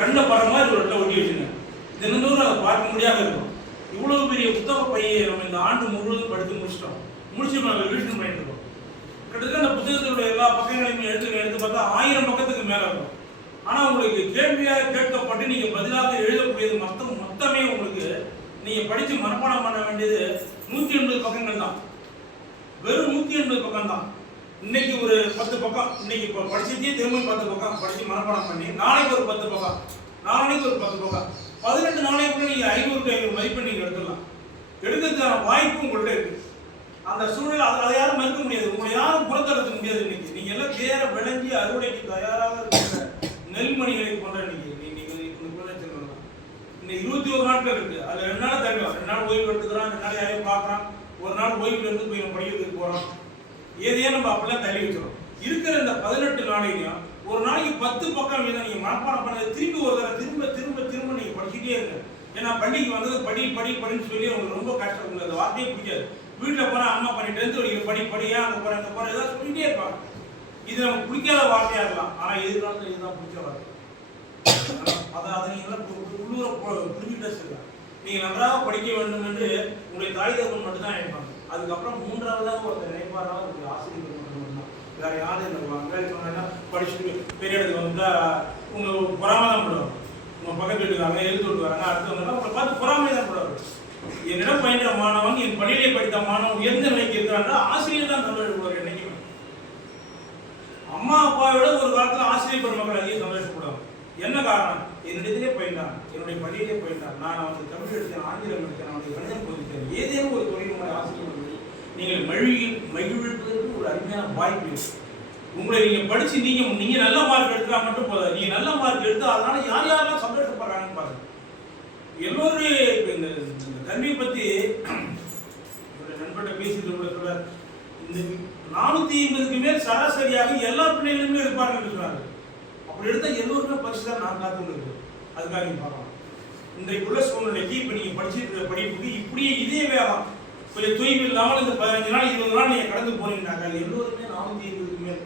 கண்ண பற மாதிரி ஒரு இடத்துல ஒட்டி வச்சுங்க. தினந்தோறும் அதை பார்க்க முடியாத இருக்கும். இவ்வளவு பெரிய புத்தக பையை நம்ம இந்த ஆண்டு முழுவதும் படித்து முடிச்சிட்டோம். முடிச்சு நம்ம ரிவிஷன் பண்ணிட்டு இருக்கோம். கிட்டத்தட்ட அந்த புத்தகத்தினுடைய எல்லா பக்கங்களையும் எடுத்து பார்த்தா 1000 பக்கத்துக்கு மேல இருக்கும். ஆனா உங்களுக்கு கேள்வியாக கேட்கப்பட்டு நீங்க பதிலாக எழுதக்கூடியது மொத்தமே உங்களுக்கு நீங்க படிச்சு மனப்பாடம் பண்ண வேண்டியது 180 பக்கங்கள் தான். வெறும் 180 பக்கம் தான். இன்னைக்கு ஒரு 10 பக்கம், இன்னைக்கு இப்போ படிச்சதே திரும்ப 10 பக்கம் படிச்சு மனப்பாடம் பண்ணி நாளைக்கு ஒரு 10 பக்கம், நாளைக்கு ஒரு 10 பக்கம், 18 நாளைக்குள்ள நீங்க 500க்கு 500 மதிப்பெண் நீங்க எடுத்துடலாம். எடுக்கிறதுக்கான வாய்ப்பு உங்கள்ட்ட இருக்கு. அந்த சூழ்நிலை அதை யாரும் மறுக்க முடியாது. உங்களை யாரும் புறத்தடுக்க முடியாது. இன்னைக்கு நீங்க எல்லாம் தேர விளைஞ்சி அறுவடைக்கு தயாராக இருக்கிற நெல்மணிகளை போன்ற இன்னைக்கு இந்த 21 நாட்கள் இருக்கு. அது 2 நாள் தருவோம். 2 நாள் ஓய்வு எடுத்துக்கிறோம், 2 நாள் யாரையும் பார்க்குறோம், ஒரு நாள் ஓய்வுல இருந்து போய் நம்ம படிக்கிறதுக்கு போறோம். ஏதையே நம்ம அப்பெல்லாம் தள்ளி வச்சிடும். இருக்கிற இந்த 18 நாளையும் ஒரு நாளைக்கு 10 பக்கம் வீதம் நீங்க மனப்பாடம் பண்ணது திரும்பி ஒரு தடவை திரும்ப திரும்ப திரும்ப நீங்க படிச்சுட்டே இருங்க. ஏன்னா பள்ளிக்கு வந்தது படின்னு சொல்லி உங்களுக்கு ரொம்ப கஷ்டம். உங்களுக்கு அந்த வார்த்தையே பிடிக்காது. வீட்டில் போனால் அம்மா பண்ணிட்டு இருந்து படியா அங்கே போகிறேன் அங்கே போகிறேன் ஏதாவது சொல்லிட்டே இருப்பாங்க. இது நமக்கு பிடிக்காத வார்த்தையாக இருக்கலாம். ஆனால் எதிர்காலத்தில் இதுதான் பிடிச்ச வார்த்தை. அதை நீங்களாம் உள்ளூரை புரிஞ்சுட்டே சொல்லலாம். நீங்கள் நன்றாக படிக்க வேண்டும் என்று உங்களுடைய தாய் தகவல் மட்டும்தான் நினைப்பாங்க. அதுக்கப்புறம் 3ஆவதாக ஒருத்தர் நினைப்பாரா உங்களுக்கு ஆசிரியர்கள் மட்டும்தான். வேற யாரும் நினைப்பாங்க சொன்னா படிச்சுட்டு பெரிய இடத்துக்கு வந்துட்டா உங்களுக்கு பொறாம தான் படுவாங்க. உங்கள் பக்கத்து வீட்டுக்காரங்க எழுத்து விட்டு வராங்க, அடுத்து வந்தாலும் உங்களை பார்த்து பொறாமை தான் படுவாங்க. என்னிடம் பயின்ற மாணவன், என் பள்ளியிலே படித்த மாணவன் உயர்ந்த நிலைக்கு இருக்கிறாங்க. ஆசிரியர் தான் சந்தோஷப்படுவார். என்னைக்கு அம்மா அப்பாவை விட ஒரு காலத்தில் ஆசிரியர் பெருமக்கள் அதிகம் சந்தோஷப்படுவாங்க. என்ன காரணம்? என்னிடத்திலே பயின்றான், என்னுடைய பள்ளியிலே பயின்றான், நான் அவனுக்கு தமிழ் எடுத்தேன், ஆங்கிலம் எடுத்தேன், அவனுடைய கணிதம் போதித்தேன். ஏதேனும் ஒரு தொழில்முறை ஆசிரியர்கள் நீங்கள் மகிழ்விப்பதற்கு ஒரு அருமையான வாய்ப்பு இருக்கு. உங்களை நீங்க படிச்சு நீங்க நல்ல மார்க் எடுத்தா மட்டும் போதாது. நீங்க நல்ல மார்க் எடுத்தா அதனால யாரெல்லாம் சந்தோஷப்படுறாங்கன்னு பாருங்க. எல்லோருமே இந்த கல்வியை பத்தி நண்பர்கிட்ட பேசிட்டு கூட சொல்றாரு, இந்த 480க்கு மேல் சராசரியாக எல்லா பிள்ளைகளுமே எடுப்பார்கள் சொன்னாரு. அப்படி எடுத்தா எல்லோருமே பரிசு தான் நான் காத்து இருக்கு. அதுக்காக நீங்க பார்க்கலாம். இன்றைக்குள்ள சூழ்நிலைக்கு இப்ப நீங்க படிச்சிருக்கிற படிப்புக்கு இப்படியே இதே வேகம் கொஞ்சம் தூய்மை இல்லாமல் இந்த 15 நாள் 20 நாள் நீங்க கடந்து போனீங்கன்னாக்கா எல்லோருமே 480க்கு மேல்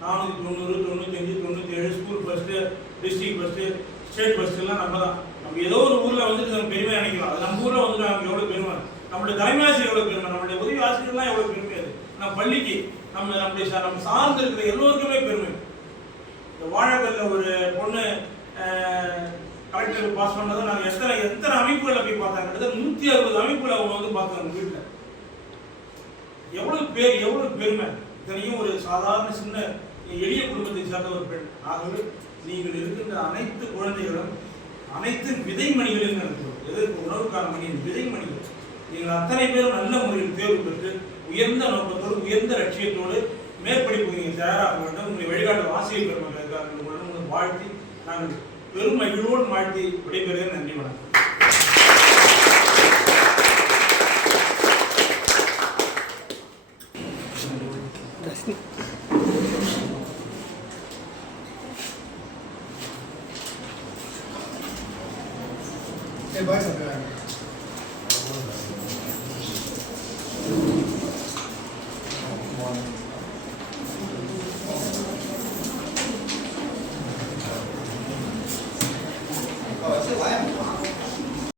490, 95, 97 school first, district first, state first எல்லாம் நம்ம தான். நம்ம ஏதோ ஒரு ஊர்ல வந்துட்டு நம்ம பெருமையா நினைக்கலாம். அது நம்ம ஊர்ல வந்து நமக்கு எவ்வளவு பெருமை, நம்மளுடைய தலைமை ஆசிரியர் எவ்வளவு பெருமை, நம்மளுடைய உதவி ஆசிரியர்லாம் எவ்வளவு பெருமை. அது நம்ம பள்ளிக்கு நம்ம சார்ந்து இருக்கிற எல்லோருக்குமே பெருமை. இந்த வாழக்கல்ல ஒரு பொண்ணு கலெக்டருக்கு பாஸ் பண்ணதும் நாங்கள் எத்தனை அமைப்புகளை போய் பார்த்தாங்க. கிட்டத்தட்ட 160 அமைப்புகளை அவங்க வந்து பார்த்தாங்க வீட்டில். எவ்வளவு பெருமை. இத்தனையும் ஒரு சாதாரண சின்ன எளிய குடும்பத்தை சார்ந்த ஒரு பெண். ஆகவே நீங்கள் இருக்கின்ற அனைத்து குழந்தைகளும் அனைத்து விதைமணிகளையும் நடத்துவோம். எதற்கு உணவுக்கான மணி விதைமணிகள். நீங்கள் அத்தனை பேரும் நல்ல முறையில் தேர்வு பெற்று உயர்ந்த நோக்கத்தோடு உயர்ந்த லட்சியத்தோடு மேற்படிப்பு நீங்கள் தயாராக வேண்டும். உங்களை வழிகாட்டு ஆசிரியர் பெருமக்களுக்காக உங்களுடன் வாழ்த்தி நாங்கள் பெரும் மகிழ்வோடு வாழ்த்தி விடைபெறுகிறேன். நன்றி, வணக்கம். Hey, bye,